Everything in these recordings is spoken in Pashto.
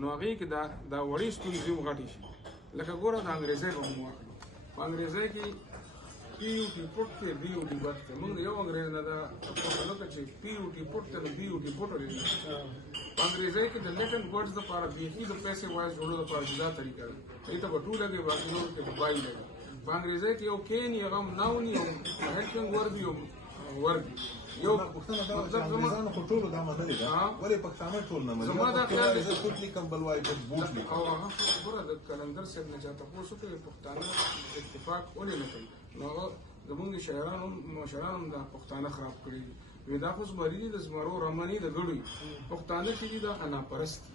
نو هغې کې دا وړې ستونزې وغټې شي. لکه ګوره د انګریزۍ به مو واخلو. په انګریزۍ کې پی یو ټي پټ دی، بي یو ټي بد دی. موږ د یو انګریز نه دا پوښتنه وکړه چې پی یو ټي پټ دی نو بي یو ټي پټ ولې په انګریزۍ کې د لیټن ورډز دپاره بیخي د پیسې وایس جوړولو دپاره جدا طریقه ده. هغې ته به ټو لګي، باقي نورو کې به بای لګي. په انګریزۍ کې یو کین وي، هغه ناون وي، یو هیلپینګ ورب وي، یو ورب وي. یو پوښتنه دا وه چې انګریزانو خو ټولو دا منلې ده، ولې پښتانه ټول نه مني؟ زما دا خیال دی زه توت لیکم بل وایي بوټ لیکم. او هغه خبره د کلندر صاحب نه چا تپوس وکړې پښتانه اتفاق ولې نه کوي. نو هغه زمونږ د شاعرانو مشرانو دا پښتانه خراب کړي دي. وایي دا خو زمري دي، د زمرو رمني د ګړو پښتانه چې دي دا اناپرست دي.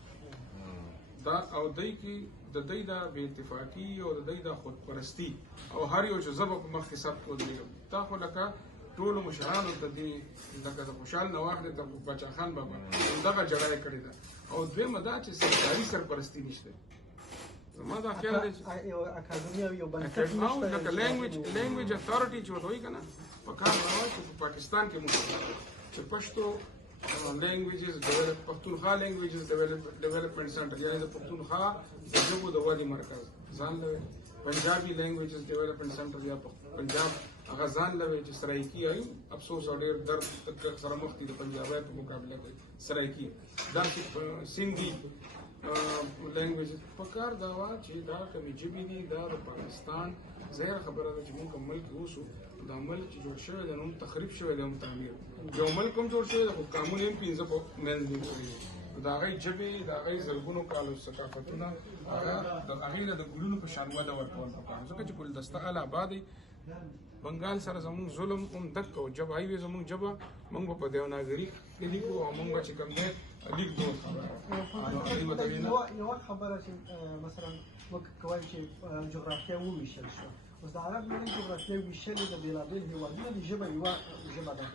دا او دوی کې د دوی دا بې اتفاقي او د دوی دا خودپرستي او هر یو چې زه به په مخ کې ثبت ودرېږم. دا خو لکه ټولو مشرانو ته دې لکه د خوشحال نواخ د باچا خان بابا همدغه جړه یې کړې ده. او دویمه دا چې سرکاري سرپرستي نشته. زما دا خیال دی چې اکاډمي او یو بنسټ نشته. لکه لینګویج اتھارټي چې ورته وایي که نه، په کار راوړی چې په پاکستان کې موږ چې پښتو languages develop پښتونخوا languages development center یعنې د پښتونخوا د ژبو د ودې مرکز ځان لوي. پنجابي languages development center یا پنجاب هغه ځان لوي چې سرایکي آئی افسوس او ډېر درد سره مخ دي د پنجابي په مقابله کې سرایکي. داسې سندي languages په کار دا وه چې دا کومې ژبې دي دا د پاکستان ظاهره خبره ده چې موږ ملک اوسو. دا ملک چې جوړ شوی دی نو هم تخریب شوی دی، هم تعمیر. یو ملک هم جوړ شوی دی خو قانون یې هم 15 په منځ کې کړي دي. د هغې ژبې د هغې زرګونو کالو ثقافتونه هغه د هغې له د ګلونو په شان وده ورکول پکار، ځکه چې ګلدسته ال آباد دی. بنګال سره زموږ ظلم هم دک او جب هایوي زموږ ژبه موږ به په دیوناګري کې لیکو او موږ به چې کوم دی لیک دود خبره یوه خبره چې مثلا موږ کوایو چې جغرافیه وویشل شوه. اوس د عرب نړۍ جغرافیه ویشلې د بېلابېل هېوادونو د ژبه یوه ژبه ده.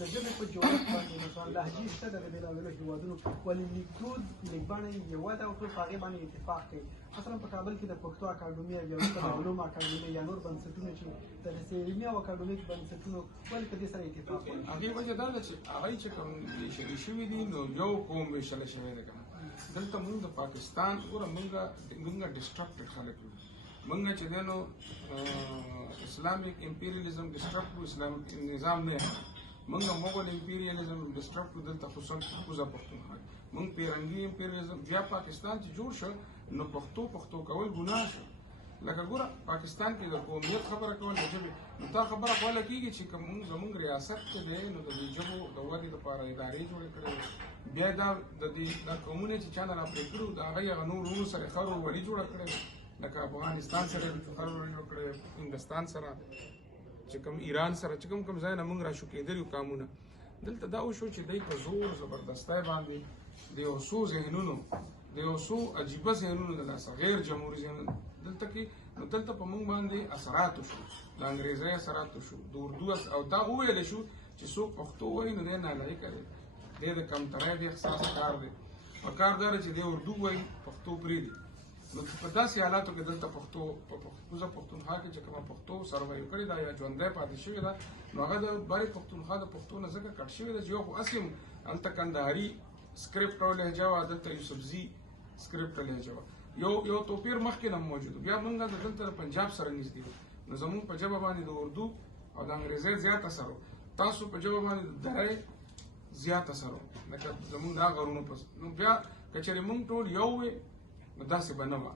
د ژبې په جوړښت باندې مثلا لهجې شته د بېلابېلو هېوادونو، ولې لیکدود لیکبڼه یې یوه ده او ټول په هغې باندې اتفاق کوي. مثلا په کابل کې د پښتو اکاډمي او یا د علوم اکاډمي یا نور بنسټونه چې د علمي او اکاډمیک بنسټونو ولې په دې سره اتفاق کوي؟ هغې وجه دا ده چې هغوی چې کوم ویشلي شوي دي نو یو قوم ویشلی شوی دی که نه. دلته مونږ د پاکستان ګوره مونږ ډسټرکټډ خلک یو. مونږ چې دی نو اسلامیک امپیریالیزم ډسټرکټ اسلام نظام نه یم. مونږ مغل امپیریالیزم ډسټرکټ دلته خصوصا پښتونخوا. مونږ پیرنګي امپیریالیزم بیا پاکستان چې جوړ شو نو پښتو کول ګناه شو. لکه ګوره پاکستان کې د قومیت خبره کول د ژبې نو دا خبره کوله کېږي چې که مونږ زمونږ ریاست چې دی نو د دې ژبو د ودې لپاره ادارې جوړې کړې بیا دا د دې دا قومونه چې چا نه راپرې کړي د هغوی هغه نور ورونو سره خر ورولي جوړه کړې لکه افغانستان سره یې خر ورولي جوړ کړی، هندوستان سره چې کوم ایران سره چې کوم ځای نه مونږ راشو کېدلي قامونه. دلته دا وشو چې دی په زور زبردستی باندې د یو څو ذهنونو د یو څو عجیبه ذهنونو د لاسه غیر جمهوري ذهنونو دلته کې نو دلته په موږ باندې اثرات وشو، د انګریزۍ اثرات وشو، د اردو او دا وویلی شو چې څوک پښتو وایي نو دی نالایقه دی، دی د کمترۍ د احساس کار دی. په کار دا چې دی اردو وایي پښتو پرېږدي. نو په داسې حالاتو کې دلته پښتو په پښتونخوا کې چې کومه پښتو سروایو کړې ده یا ژوندی پاتې شوې ده نو هغه د بارې پښتونخوا د پښتو نه ځکه کټ شوې ده چې یو خو هسې هم هلته کندهاري سکرپټ او لهجه وه، دلته یوسفزي سکرپټ او لهجه وه. یو توپیر مخکې نه موجود بیا موږ دلته د پنجاب سره نږدې نو زموږ په ژبه باندې د اردو او د انګریزۍ زیات اثر و، تاسو په ژبه باندې د درۍ زیات اثر و لکه زموږ دا غرونو پس. نو بیا که چېرې موږ ټول یو وې نو داسې به نه وه.